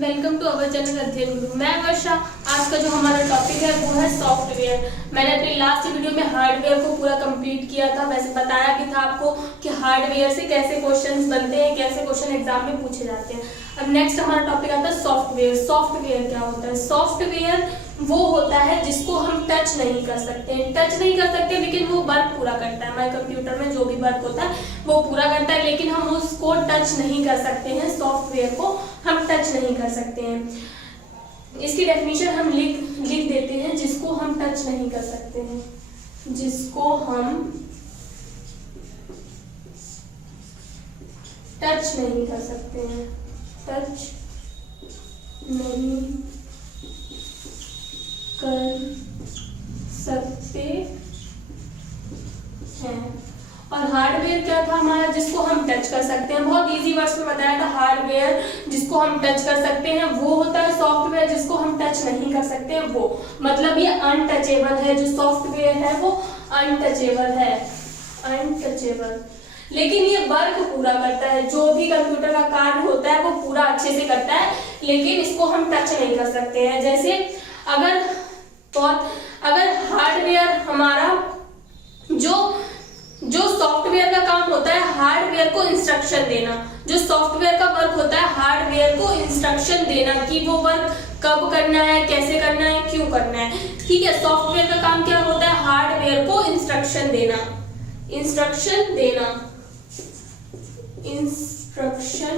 Welcome to our channel अध्ययन गुरु। मैं वर्षा। आज का जो हमारा टॉपिक है वो है सॉफ्टवेयर। मैंने अपनी लास्ट वीडियो में हार्डवेयर को पूरा कंप्लीट किया था। वैसे बताया भी था आपको कि हार्डवेयर से कैसे क्वेश्चंस बनते हैं, कैसे क्वेश्चन एग्जाम में पूछे जाते हैं। अब नेक्स्ट हमारा टॉपिक आता है सॉफ्टवेयर। सॉफ्टवेयर क्या होता है? सॉफ्टवेयर वो होता है जिसको हम टच नहीं कर सकते, लेकिन वो वर्क पूरा करता है। हमारे कंप्यूटर में जो भी वर्क होता है वो पूरा करता है, लेकिन हम उसको टच नहीं कर सकते हैं। सॉफ्टवेयर को हम टच नहीं कर सकते हैं। इसकी डेफिनेशन हम लिख देते हैं, जिसको हम टच नहीं कर सकते हैं, जिसको हम टच नहीं कर सकते हैं, टच नहीं कर सकते हैं। और हार्डवेयर क्या था हमारा? जिसको हम टच कर सकते हैं। बहुत इजी वर्ड्स में बताया था। हार्डवेयर जिसको हम टच कर सकते हैं वो होता है, सॉफ्टवेयर जिसको हम टच नहीं कर सकते हैं वो, मतलब ये अनटचेबल है। जो सॉफ्टवेयर है वो अनटचेबल है, अनटचेबल, लेकिन ये वर्क पूरा करता है। जो भी कंप्यूटर का कार्य होता है वो पूरा अच्छे से करता है, लेकिन इसको हम टच नहीं कर सकते हैं। जैसे अगर हार्डवेयर हमारा जो सॉफ्टवेयर का काम होता है हार्डवेयर को इंस्ट्रक्शन देना। जो सॉफ्टवेयर का वर्क होता है हार्डवेयर को इंस्ट्रक्शन देना कि वो वर्क कब करना है, कैसे करना है, क्यों करना है। ठीक है, सॉफ्टवेयर का काम क्या होता है? हार्डवेयर को इंस्ट्रक्शन देना, इंस्ट्रक्शन देना, इंस्ट्रक्शन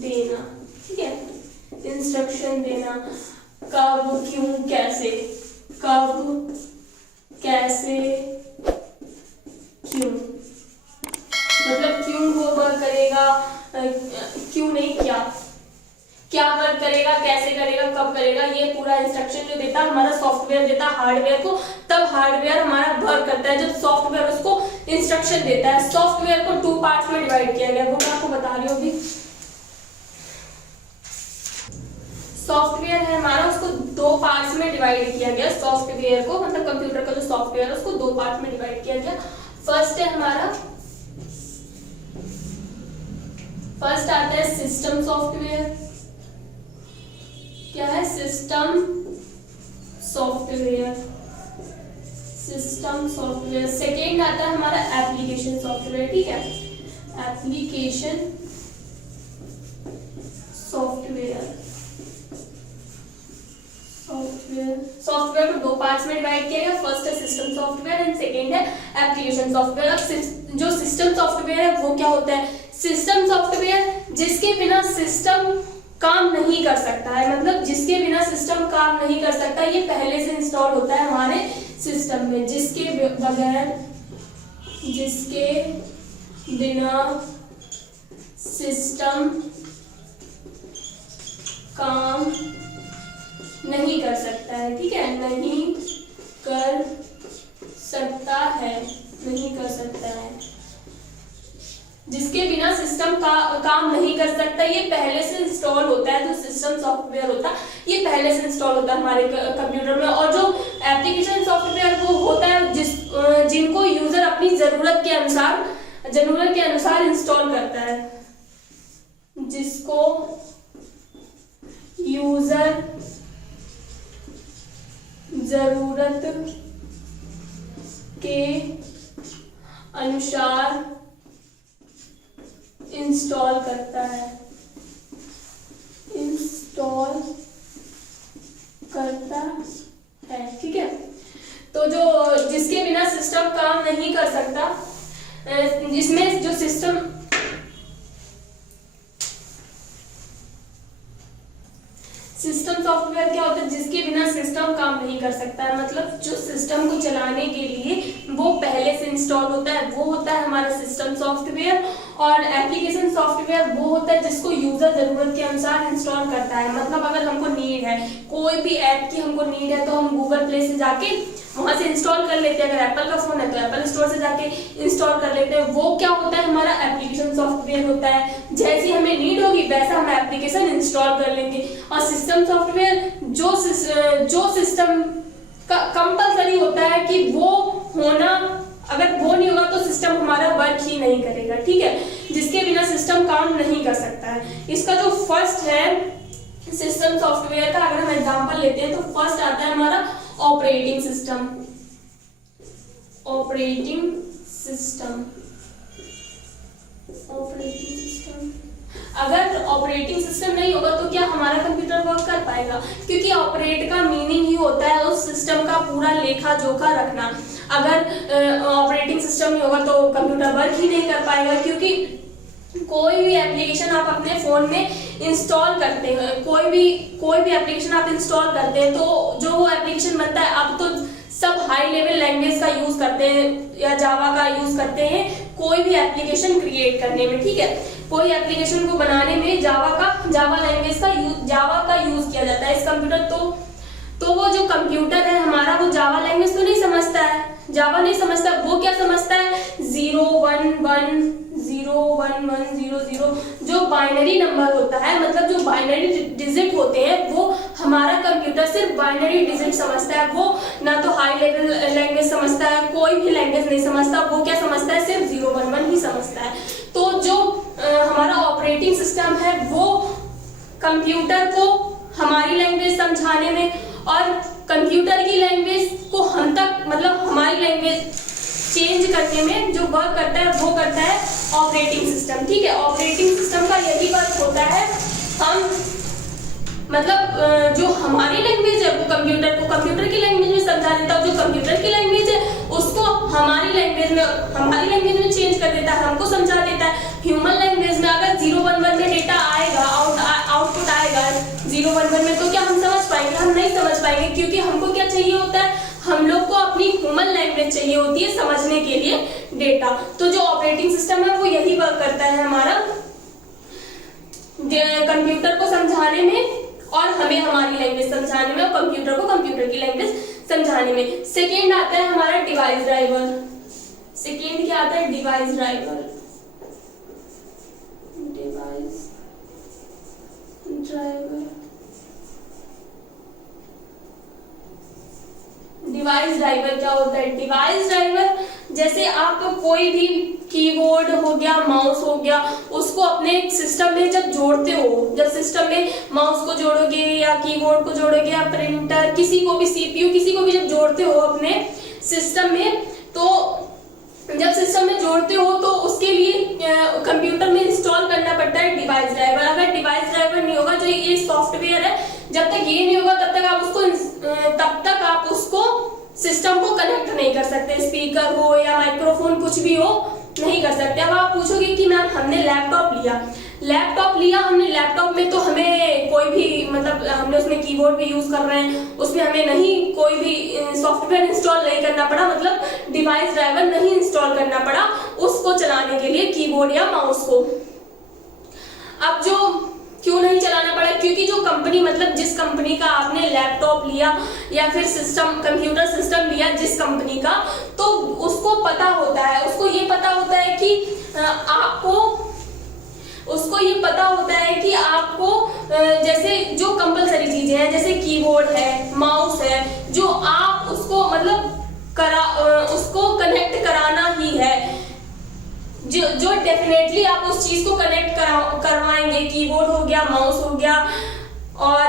देना। ठीक है, इंस्ट्रक्शन देना। कब, क्यों, कैसे, कब, कैसे, क्यों, मतलब क्यों वो वर्क करेगा, क्यों नहीं, क्या वर्क करेगा, कैसे करेगा, कब करेगा, ये पूरा इंस्ट्रक्शन जो देता है हमारा सॉफ्टवेयर देता है हार्डवेयर को। तब हार्डवेयर हमारा वर्क करता है जब सॉफ्टवेयर उसको इंस्ट्रक्शन देता है। सॉफ्टवेयर को 2 पार्ट्स में डिवाइड किया गया, वो मैं आपको बता रही हूँ अभी। सॉफ्टवेयर है हमारा, उसको 2 पार्ट्स में डिवाइड किया गया। सॉफ्टवेयर को मतलब कंप्यूटर का जो सॉफ्टवेयर है उसको 2 पार्ट में डिवाइड किया गया। फर्स्ट है हमारा, फर्स्ट आता है सिस्टम सॉफ्टवेयर। क्या है? System software, system software. Second आता है हमारा एप्लीकेशन सॉफ्टवेयर। ठीक है, एप्लीकेशन सॉफ्टवेयर। सॉफ्टवेयर को 2 पार्ट्स में डिवाइड किया गया। फर्स्ट है सिस्टम सॉफ्टवेयर एंड सेकेंड है एप्लीकेशन सॉफ्टवेयर। अब जो सिस्टम सॉफ्टवेयर है वो क्या होता है? सिस्टम सॉफ्टवेयर जिसके बिना सिस्टम काम नहीं कर सकता है, मतलब जिसके बिना सिस्टम काम नहीं कर सकता, ये पहले से इंस्टॉल होता है हमारे सिस्टम में। जिसके बिना सिस्टम काम नहीं कर सकता है। ठीक है, नहीं कर सकता है, नहीं कर सकता है, जिसके बिना सिस्टम का काम नहीं कर सकता, ये पहले से इंस्टॉल होता है। जो सिस्टम सॉफ्टवेयर होता है ये पहले से इंस्टॉल होता है हमारे कंप्यूटर में। और जो एप्लीकेशन सॉफ्टवेयर वो होता है जिनको यूजर अपनी जरूरत के अनुसार इंस्टॉल करता है, जिसको यूजर जरूरत के अनुसार इंस्टॉल करता है, इंस्टॉल करता है। ठीक है, तो जो जिसके बिना सिस्टम काम नहीं कर सकता, जिसमें जो सिस्टम सॉफ्टवेयर क्या होता है? जिसके बिना सिस्टम काम नहीं कर सकता है, मतलब जो सिस्टम को चलाने के लिए वो पहले से इंस्टॉल होता है, वो होता है हमारा सिस्टम सॉफ्टवेयर। और एप्लीकेशन सॉफ्टवेयर वो होता है जिसको यूजर जरूरत के अनुसार इंस्टॉल करता है। मतलब अगर हमको नीड है, कोई भी ऐप की हमको नीड है, तो हम गूगल प्ले से जाके वहां से इंस्टॉल कर लेते हैं। अगर एप्पल का फोन है तो एप्पल स्टोर से जाके इंस्टॉल कर लेते हैं। वो क्या होता है? हमारा एप्लीकेशन सॉफ्टवेयर होता है। जैसी हमें नीड होगी वैसा हम एप्लीकेशन इंस्टॉल कर लेंगे। और सिस्टम सॉफ्टवेयर जो सिस्टम का कंपलसरी होता है कि वो होना, अगर वो नहीं होगा तो सिस्टम हमारा वर्क ही नहीं करेगा। ठीक है, जिसके बिना सिस्टम काम नहीं कर सकता है। इसका जो फर्स्ट है सिस्टम सॉफ्टवेयर का, अगर हम एग्जांपल लेते हैं तो फर्स्ट आता है हमारा ऑपरेटिंग सिस्टम। ऑपरेटिंग सिस्टम अगर ऑपरेटिंग सिस्टम नहीं होगा तो क्या हमारा कंप्यूटर वर्क कर पाएगा? क्योंकि ऑपरेट का मीनिंग ही होता है उस सिस्टम का पूरा लेखा जोखा रखना। अगर ऑपरेटिंग सिस्टम नहीं होगा तो कंप्यूटर वर्क ही नहीं कर पाएगा, क्योंकि कोई भी एप्लीकेशन आप अपने फोन में इंस्टॉल करते हैं, कोई भी एप्लीकेशन आप इंस्टॉल करते हैं तो जो वो एप्लीकेशन बनता है, अब तो सब हाई लेवल लैंग्वेज का यूज करते हैं या जावा का यूज करते हैं कोई भी एप्लीकेशन क्रिएट करने में, ठीक है। कोई एप्लीकेशन को बनाने में जावा लैंग्वेज का यूज किया जाता है। इस कंप्यूटर तो वो जो कंप्यूटर है हमारा वो जावा लैंग्वेज तो नहीं समझता है, जावा नहीं समझता, वो क्या समझता है 0 1 1 0 1 1 0 0 जो बाइनरी नंबर होता है, मतलब जो बाइनरी डिजिट होते हैं वो हमारा कंप्यूटर सिर्फ बाइनरी डिजिट समझता है। वो ना तो हाई लेवल लैंग्वेज समझता है, कोई भी लैंग्वेज नहीं समझता, वो क्या समझता है सिर्फ 0 1 1 ही समझता है। तो जो हमारा ऑपरेटिंग सिस्टम है वो कंप्यूटर को हमारी लैंग्वेज समझाने में और कंप्यूटर की लैंग्वेज को हम तक मतलब हमारी लैंग्वेज चेंज करने में जो वर्क करता है वो करता है ऑपरेटिंग सिस्टम, ठीक है। ऑपरेटिंग सिस्टम का यही वर्क होता है, हम मतलब जो हमारी लैंग्वेज है वो कंप्यूटर की लैंग्वेज में समझा देता है, जो कंप्यूटर की लैंग्वेज है उसको हमारी लैंग्वेज में चेंज कर देता है, हमको समझा देता है। ह्यूमन लैंग्वेज में अगर 0 1 1 में डेटा आएगा, आउटपुट आएगा 0 1 1 में, तो क्या हम समझ पाएंगे? हम नहीं समझ पाएंगे, क्योंकि हमको क्या चाहिए होता है, हम लोग को अपनी ह्यूमन लैंग्वेज चाहिए होती है समझने के लिए डेटा। तो जो ऑपरेटिंग सिस्टम है वो यही वर्क करता है हमारा कंप्यूटर को समझाने में और हमें हमारी लैंग्वेज समझाने में और कंप्यूटर को कंप्यूटर की लैंग्वेज समझाने में। सेकेंड आता है हमारा डिवाइस ड्राइवर। सेकेंड क्या आता है? Device driver. डिवाइस ड्राइवर क्या होता है? डिवाइस ड्राइवर जैसे आप कोई भी कीबोर्ड हो गया, माउस हो गया, उसको अपने सिस्टम में जब जोड़ते हो, जब सिस्टम में माउस को जोड़ोगे या कीबोर्ड को जोड़ोगे या प्रिंटर, किसी को भी सीपीयू, किसी को भी जब जोड़ते हो अपने सिस्टम में, तो जब सिस्टम में जोड़ते हो तो उसके लिए कंप्यूटर में इंस्टॉल करना पड़ता है डिवाइस ड्राइवर। अगर डिवाइस ड्राइवर नहीं होगा, जो ये सॉफ्टवेयर है, जब तक ये नहीं होगा तब तक आप उसको सिस्टम को कनेक्ट नहीं कर सकते। स्पीकर हो या माइक्रोफोन कुछ भी हो नहीं कर सकते। अब आप पूछोगे कि मैम हमने लैपटॉप लिया, हमने लैपटॉप में तो हमें कोई भी मतलब हमने उसमें कीबोर्ड भी यूज कर रहे हैं, उसमें हमें नहीं कोई भी सॉफ्टवेयर इंस्टॉल नहीं करना पड़ा, मतलब डिवाइस ड्राइवर नहीं इंस्टॉल करना पड़ा उसको चलाने के लिए कीबोर्ड या माउस को। अब जो क्यों नहीं चलाना पड़ा? क्योंकि जो कंपनी मतलब जिस कंपनी का आपने लैपटॉप लिया या फिर कंप्यूटर सिस्टम लिया जिस कंपनी का, तो उसको पता होता है, उसको ये पता होता है कि आपको जैसे जो कंपलसरी चीजें हैं जैसे कीबोर्ड है, माउस है, जो आप उसको मतलब उसको कनेक्ट कराना ही है, जो डेफिनेटली आप उस चीज को कनेक्ट करवाएंगे। कीबोर्ड हो गया, माउस हो गया और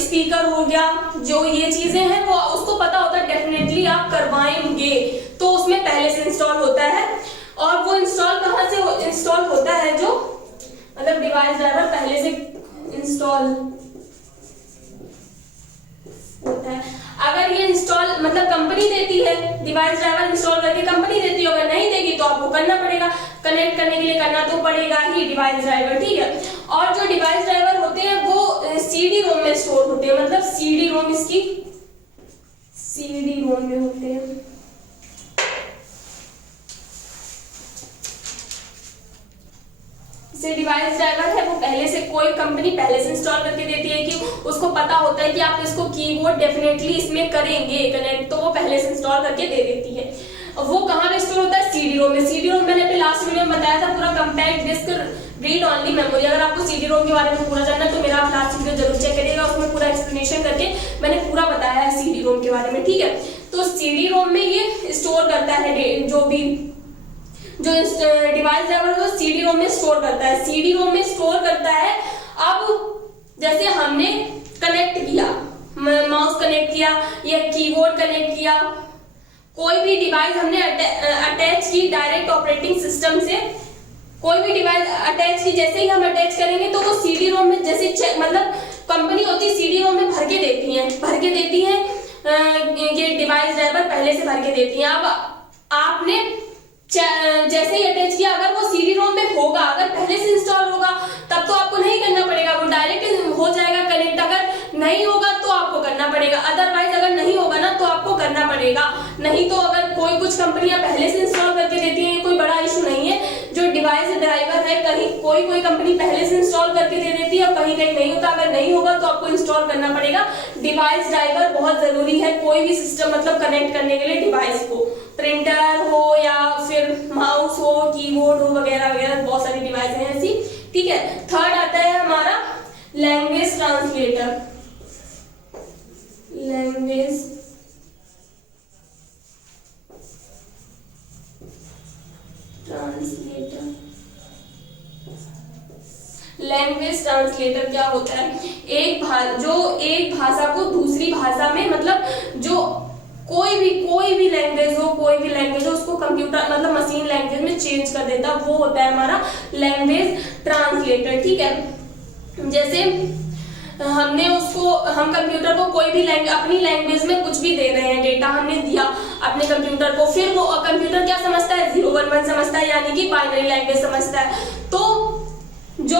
स्पीकर हो गया, जो ये चीजें हैं वो उसको पता होता है डेफिनेटली आप करवाएंगे, तो उसमें पहले से इंस्टॉल होता है। और वो इंस्टॉल कहाँ से इंस्टॉल होता है? जो मतलब डिवाइस ड्राइवर पहले से इंस्टॉल होता है। अगर ये इंस्टॉल मतलब कंपनी देती है, डिवाइस ड्राइवर इंस्टॉल करके कंपनी देती है, अगर नहीं देगी तो आपको करना पड़ेगा, कनेक्ट करने के लिए करना तो पड़ेगा ही डिवाइस ड्राइवर, ठीक है। और जो डिवाइस ड्राइवर होते हैं वो सीडी रोम में स्टोर होते हैं, मतलब सीडी रोम इसकी सीडी रोम में होते हैं। डिवाइस ड्राइवर है वो पहले से कोई कंपनी पहले से इंस्टॉल करके देती है कि उसको पता होता है कि आप इसको कीबोर्ड डेफिनेटली इसमें करेंगे कनेक्ट, तो वो पहले से इंस्टॉल करके दे देती है। वो कहाँ पे स्टोर होता है? सीडी रोम में। सीडी रोम मैंने अपने लास्ट वीडियो में बताया था, पूरा compact disc read only memory. अगर आपको सीडी रोम के बारे में पूरा जानना है तो मेरा आप लास्ट वीडियो जरूर चेक करिएगा, उसमें पूरा एक्सप्लेनेशन करके मैंने पूरा बताया है सीडी रोम के बारे में, ठीक है। तो सीडी रोम में ये स्टोर करता है जो भी जो डिवाइस ड्राइवर है वो सीडी रोम में स्टोर करता है, सीडी रोम में स्टोर करता है। अब जैसे हमने कनेक्ट किया, माउस कनेक्ट किया या कीबोर्ड कनेक्ट किया, कोई भी डिवाइस हमने अटैच की डायरेक्ट ऑपरेटिंग सिस्टम से, कोई भी डिवाइस अटैच की, जैसे ही हम अटैच करेंगे तो वो सीडी रोम में, जैसे मतलब कंपनी होती है सीडी रोम में भर के देती है ये डिवाइस ड्राइवर पहले से भर के देती है। अब आपने जैसे ही अटैच किया, अगर वो सीडी रोम में होगा, अगर पहले से इंस्टॉल होगा तब तो आपको नहीं करना पड़ेगा, वो डायरेक्ट हो जाएगा कनेक्ट। अगर नहीं होगा तो आपको करना पड़ेगा, अदरवाइज अगर नहीं होगा ना तो आपको करना पड़ेगा। नहीं तो अगर कोई कुछ कंपनियां पहले से इंस्टॉल करके देती है, कोई बड़ा इशू नहीं है। जो डिवाइस ड्राइवर है कहीं कोई कंपनी पहले से इंस्टॉल करके दे देती है और कहीं नहीं होता। अगर नहीं होगा तो आपको इंस्टॉल करना पड़ेगा। डिवाइस ड्राइवर बहुत जरूरी है कोई भी सिस्टम मतलब कनेक्ट करने के लिए डिवाइस को, प्रिंटर हो या फिर माउस हो, कीबोर्ड हो, वगैरह वगैरह बहुत सारी डिवाइस हैं ऐसी, ठीक है। थर्ड आता है हमारा लैंग्वेज ट्रांसलेटर। लैंग्वेज ट्रांसलेटर क्या होता है? एक भाषा को दूसरी भाषा में, मतलब जो कोई भी लैंग्वेज हो उसको कंप्यूटर मतलब मशीन लैंग्वेज में चेंज कर देता, वो होता है हमारा लैंग्वेज ट्रांसलेटर, ठीक है। जैसे हम कंप्यूटर को कोई भी अपनी लैंग्वेज में कुछ भी दे रहे हैं, डेटा हमने दिया अपने कंप्यूटर को, फिर वो कंप्यूटर क्या समझता है, 011 समझता है, यानी कि बाइनरी लैंग्वेज समझता है। तो जो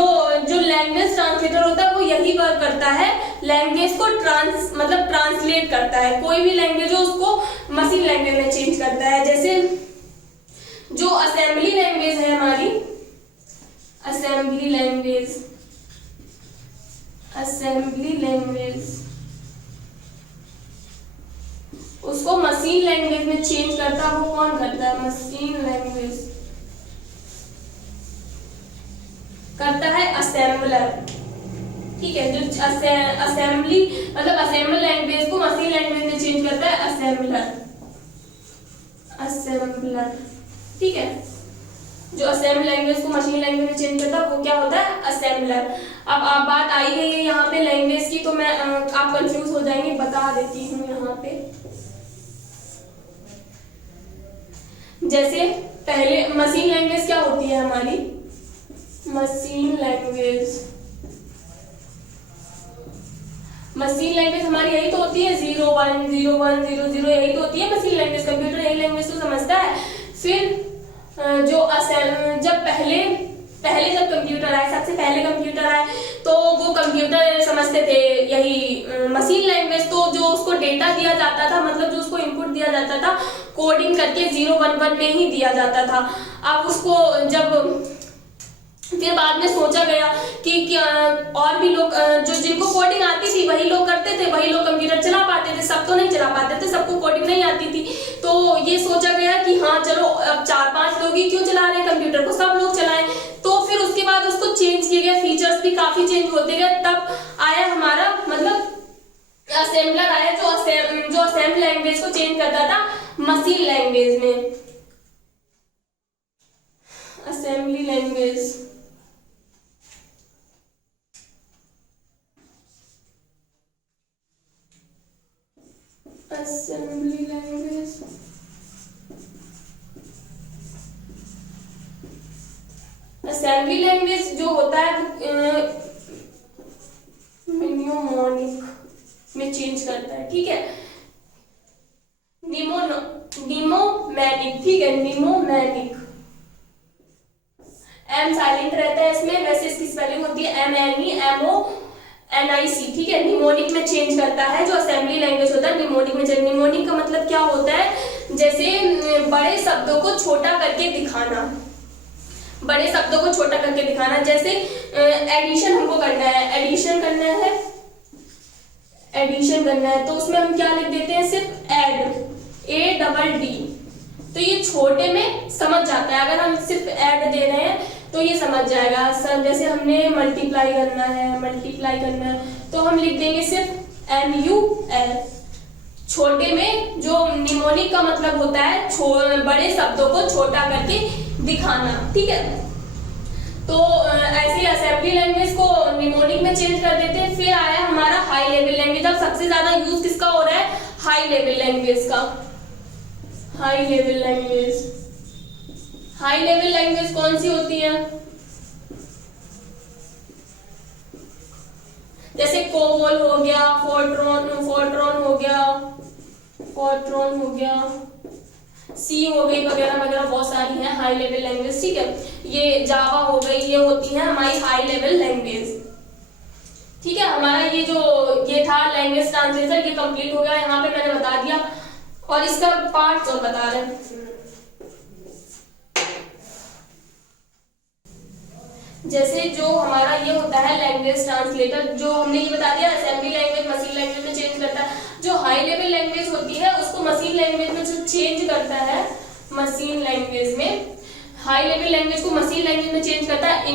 लैंग्वेज ट्रांसलेटर होता है वो यही वर्क करता है, लैंग्वेज को ट्रांसलेट करता है। कोई भी लैंग्वेज हो उसको मशीन लैंग्वेज में चेंज करता है। जैसे जो असेंबली लैंग्वेज है हमारी, असेंबली लैंग्वेज उसको मशीन लैंग्वेज में चेंज करता है। वो कौन करता है? मशीन लैंग्वेज करता है असेंबलर, ठीक है। जो असेंबली मतलब असेंबल लैंग्वेज को मशीन लैंग्वेज में चेंज करता है असेंबलर, ठीक है। जो असेंबल लैंग्वेज को मशीन लैंग्वेज में चेंज करता है वो क्या होता है? असेंबलर। अब बात आई गई है यहाँ पे लैंग्वेज की, तो मैं आप कंफ्यूज हो जाएंगे, बता देती हूँ यहाँ पे। जैसे पहले मशीन लैंग्वेज क्या होती है हमारी? मशीन लैंग्वेज हमारी यही तो होती है, 01 01 00 यही तो होती है मशीन लैंग्वेज। कंप्यूटर यही लैंग्वेज तो समझता है। फिर जब कंप्यूटर आए, सबसे पहले कंप्यूटर आए तो वो कंप्यूटर समझते थे यही मशीन लैंग्वेज। तो जो उसको डेटा दिया जाता था, मतलब जो उसको इनपुट दिया जाता था, कोडिंग करके 011 में ही दिया जाता था। अब उसको फिर बाद में सोचा गया कि क्या और भी लोग जो जिनको कोडिंग आती थी वही लोग करते थे, वही लोग कंप्यूटर चला पाते थे, सब तो नहीं चला पाते थे, सबको कोडिंग नहीं आती थी। तो ये सोचा गया कि हाँ चलो अब 4-5 लोग ही क्यों चला रहे हैं कंप्यूटर को, सब लोग चलाएं। तो फिर उसके बाद उसको चेंज किया गया, फीचर्स भी काफी चेंज होते गए। तब आया हमारा मतलब असेंबलर आया, जो असेंबल लैंग्वेज को चेंज करता था मशीन लैंग्वेज में। असेंबली लैंग्वेज असेंबली लैंग्वेज जो होता है निमोनिक में चेंज करता है, ठीक है। निमोमैनिक, ठीक है, निमोमैनिक। एम साइलेंट रहता है इसमें, वैसे इसकी स्पेलिंग होती है MNEMONIC, ठीक है। निमोनिक में चेंज करता है जो असेंबली लैंग्वेज होता है, निमोनिक में चेंज। निमोनिक का मतलब क्या होता है? जैसे बड़े शब्दों को छोटा करके दिखाना, बड़े शब्दों को छोटा करके दिखाना। जैसे एडिशन हमको करना है, एडिशन करना है तो उसमें हम क्या लिख देते हैं? सिर्फ ADD। तो ये छोटे में समझ जाता है, अगर हम सिर्फ ऐड दे रहे हैं तो ये समझ जाएगा। सब जैसे हमने मल्टीप्लाई करना है तो हम लिख देंगे सिर्फ MUL। छोटे में जो निमोनिक का मतलब होता है बड़े शब्दों को छोटा करके दिखाना, ठीक है। तो ऐसे असेंबली लैंग्वेज को निमोनिक में चेंज कर देते हैं। फिर आया हमारा हाई लेवल लैंग्वेज। अब सबसे ज्यादा यूज किसका हो रहा है? हाई लेवल लैंग्वेज का। High level language, high level language कौन सी होती है? जैसे कोबोल हो गया, फोर्ट्रॉन हो गया, फोर्ट्रॉन हो गया, सी हो गई, वगैरह वगैरह बहुत सारी हैं हाई लेवल लैंग्वेज, ठीक है। ये जावा हो गई, ये होती है हमारी हाई लेवल लैंग्वेज, ठीक है। हमारा ये जो ये था लैंग्वेज ट्रांसलेशन, ये कंप्लीट हो गया। यहाँ पे मैंने बता दिया और इसका पार्ट और बता रहे हैं। जैसे जो हमारा ये होता है लैंग्वेज ट्रांसलेटर, जो हमने ये बता दिया असेंबली लैंग्वेज मशीन लैंग्वेज में चेंज करता है। जो हाई लेवल लैंग्वेज होती है उसको मशीन लैंग्वेज में जो चेंज करता है, मशीन लैंग्वेज में, हाई लेवल लैंग्वेज को मशीन लैंग्वेज में चेंज करता है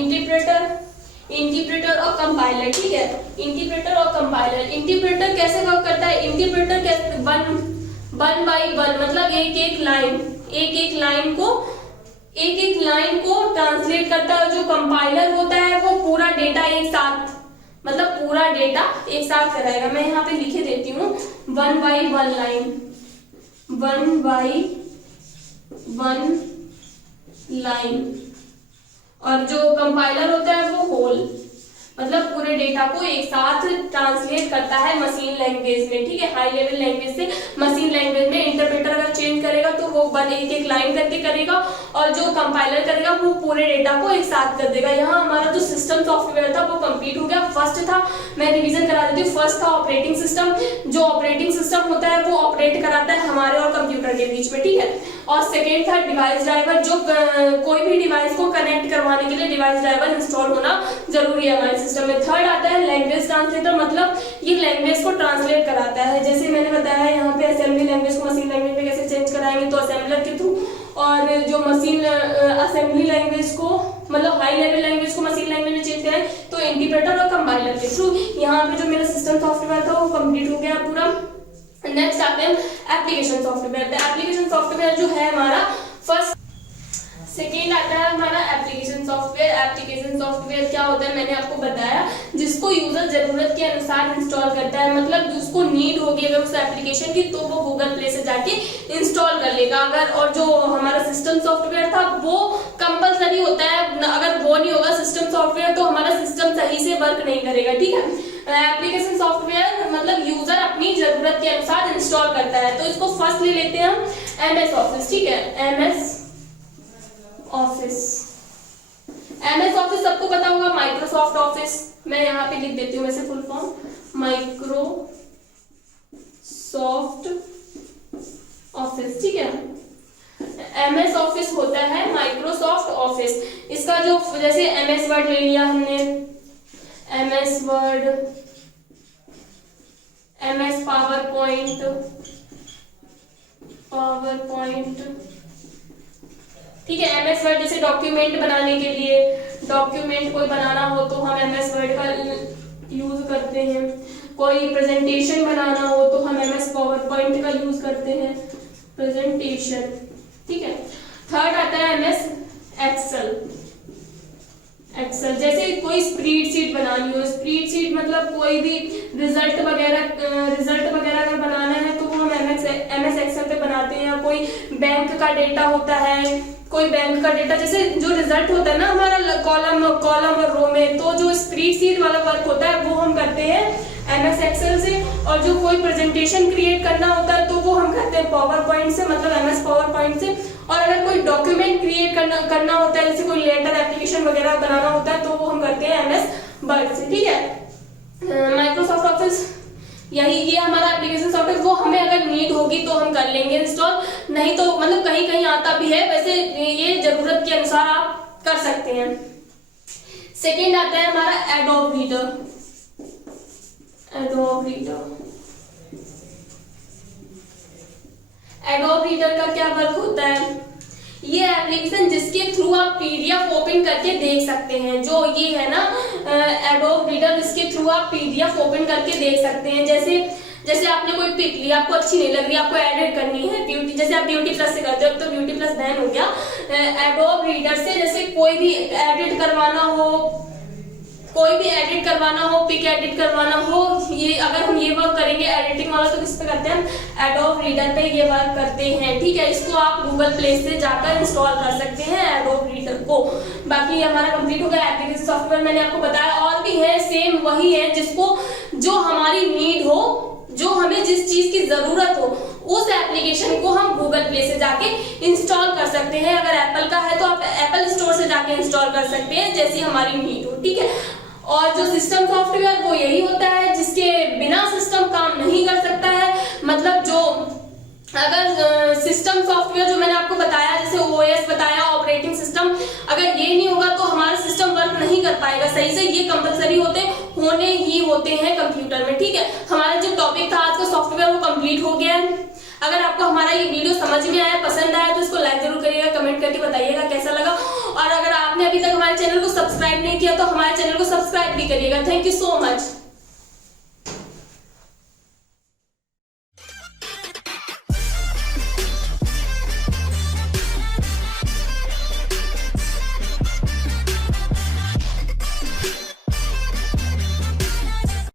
इंटरप्रेटर और कंपाइलर, ठीक है। इंटरप्रेटर और कंपाइलर। इंटरप्रेटर कैसे वर्क करता है? इंटरप्रेटर कैसे वन बाई वन, मतलब एक एक लाइन को ट्रांसलेट करता है। जो कंपाइलर होता है वो पूरा डेटा एक साथ, मतलब पूरा डेटा एक साथ कराएगा। मैं यहाँ पे लिखे देती हूँ, one by one line, one by one line. और जो कंपाइलर होता है वो होल, मतलब पूरे डेटा को एक साथ ट्रांसलेट करता है मशीन लैंग्वेज में, ठीक है। हाई लेवल लैंग्वेज से मशीन लैंग्वेज में इंटरप्रेटर अगर चेंज करेगा तो वो वन एक लाइन करके करेगा, और जो कंपाइलर करेगा वो पूरे डेटा को एक साथ कर देगा। यहाँ हमारा जो सिस्टम सॉफ्टवेयर था वो कंप्लीट हो गया। फर्स्ट था, मैं रिवीजन करा देती हूँ, फर्स्ट था ऑपरेटिंग सिस्टम। जो ऑपरेटिंग सिस्टम होता है वो ऑपरेट कराता है हमारे और कंप्यूटर के बीच में, ठीक है। और सेकेंड था डिवाइस ड्राइवर, जो कोई भी डिवाइस को कनेक्ट करवाने के लिए डिवाइस ड्राइवर इंस्टॉल होना जरूरी है हमारे सिस्टम में। थर्ड आता है लैंग्वेज ट्रांसलेटर, मतलब ये लैंग्वेज को ट्रांसलेट कराता है। जैसे मैंने बताया यहाँ पे असेंबली लैंग्वेज को मशीन लैंग्वेज में कैसे चेंज कराएंगे, तो असेंबलर के थ्रू, और जो मशीन असेंबली लैंग्वेज को, मतलब हाई लेवल लैंग्वेज को मशीन लैंग्वेज में चेंज कराएं तो इंटरप्रेटर और कंपाइलर के थ्रू। यहाँ पे जो मेरा सिस्टम सॉफ्टवेयर था वो कंप्लीट हो गया पूरा। नेक्स्ट आते हैं एप्लीकेशन सॉफ्टवेयर। एप्लीकेशन सॉफ्टवेयर जो है हमारा फर्स्ट, सेकेंड आता है हमारा एप्लीकेशन सॉफ्टवेयर। एप्लीकेशन सॉफ्टवेयर क्या होता है मैंने आपको बताया, जिसको यूजर जरूरत के अनुसार इंस्टॉल करता है, मतलब जिसको नीड होगी अगर उस एप्लीकेशन की तो वो गूगल प्ले से जाके इंस्टॉल कर लेगा। अगर, और जो हमारा सिस्टम सॉफ्टवेयर था वो कंपलसरी होता है, अगर वो नहीं होगा सिस्टम सॉफ्टवेयर तो हमारा सिस्टम सही से वर्क नहीं करेगा, ठीक है। एप्लीकेशन सॉफ्टवेयर मतलब यूजर अपनी जरूरत के अनुसार इंस्टॉल करता है। तो इसको फर्स्ट ले लेते हैं हम MS ऑफिस, ठीक है। MS ऑफिस सबको पता होगा, माइक्रोसॉफ्ट ऑफिस। मैं यहाँ पे लिख देती हूँ वैसे फुल फॉर्म, माइक्रोसॉफ्ट ऑफिस, ठीक है। MS ऑफिस होता है माइक्रोसॉफ्ट ऑफिस। इसका जो जैसे MS वर्ड ले लिया हमने, MS word, MS power point, ठीक है। MS वर्ड जैसे डॉक्यूमेंट बनाने के लिए, डॉक्यूमेंट कोई बनाना हो तो हम MS वर्ड का यूज करते हैं। कोई प्रेजेंटेशन बनाना हो तो हम MS पावर पॉइंट का यूज करते हैं, प्रेजेंटेशन, ठीक है। थर्ड आता है MS एक्सेल। जैसे कोई स्प्रेडशीट बनानी हो, स्प्रेडशीट मतलब कोई भी रिजल्ट वगैरह अगर बनाना है तो वो हम MS एक्सेल पे बनाते हैं। कोई बैंक का डेटा होता है, कोई बैंक का डेटा, जैसे जो रिजल्ट होता है ना हमारा कॉलम और रो में, तो जो स्प्रेडशीट वाला वर्क होता है वो हम करते हैं MS एक्सेल से। और जो कोई प्रेजेंटेशन क्रिएट करना होता है तो वो हम करते हैं पावर पॉइंट से, मतलब MS पावर पॉइंट से। और अगर कोई डॉक्यूमेंट क्रिएट करना होता है, जैसे कोई लेटर एप्लीकेशन वगैरह बनाना होता है तो वो हम करते हैं MS वर्ड से, ठीक है। माइक्रोसॉफ्ट ऑफिस ये हमारा एप्लीकेशन सॉफ्टवेयर, वो हमें अगर नीड होगी तो हम कर लेंगे इंस्टॉल, नहीं तो मतलब कहीं कहीं आता भी है, वैसे ये जरूरत के अनुसार आप कर सकते हैं। सेकेंड आता है हमारा एडोब रीडर। एडोब रीडर का क्या वर्क होता है? ये एप्लीकेशन जिसके थ्रू आप PDF ओपन करके देख सकते हैं, जो ये है ना एडोब रीडर, इसके थ्रू आप PDF ओपन करके देख सकते हैं। जैसे जैसे आपने कोई पिक ली, आपको अच्छी नहीं लग रही, आपको एडिट करनी है ब्यूटी, जैसे आप ब्यूटी प्लस से करते हो, तो ब्यूटी प्लस बैन हो गया। एडोब रीडर से जैसे कोई भी एडिट करवाना हो, पिक एडिट करवाना हो, ये अगर हम ये वर्क करेंगे एडिटिंग वाला, तो किस पे करते हैं हम? एडोब रीडर पे ये वर्क करते हैं, ठीक है। इसको आप गूगल प्ले से जाकर इंस्टॉल कर सकते हैं एडोब रीडर को। बाकी हमारा कंप्लीट हो गया एप्लीकेशन सॉफ्टवेयर, मैंने आपको बताया। और भी है, सेम वही है, जिसको जो हमारी नीड हो, जो हमें जिस चीज की जरूरत हो, उस एप्लीकेशन को हम गूगल प्ले से जाके इंस्टॉल कर सकते हैं। अगर एप्पल का है तो आप एप्पल स्टोर से जाके इंस्टॉल कर सकते हैं, जैसी हमारी नीड हो, ठीक है। और जो सिस्टम सॉफ्टवेयर वो यही होता है जिसके बिना सिस्टम काम नहीं कर सकता है। मतलब जो अगर सिस्टम सॉफ्टवेयर जो मैंने आपको बताया, जैसे ओएस बताया, ऑपरेटिंग सिस्टम, अगर ये नहीं होगा तो हमारा सिस्टम वर्क नहीं कर पाएगा सही से। ये कंपलसरी होने ही होते हैं कंप्यूटर में, ठीक है। हमारा जो टॉपिक था आज का सॉफ्टवेयर वो कंप्लीट हो गया है। अगर आपको हमारा ये वीडियो समझ में आया, पसंद आया, तो इसको लाइक जरूर करिएगा, कमेंट करके बताइएगा कैसा लगा। और अगर आपने अभी तक हमारे चैनल को सब्सक्राइब नहीं किया तो हमारे चैनल को सब्सक्राइब भी करिएगा। Thank you so much.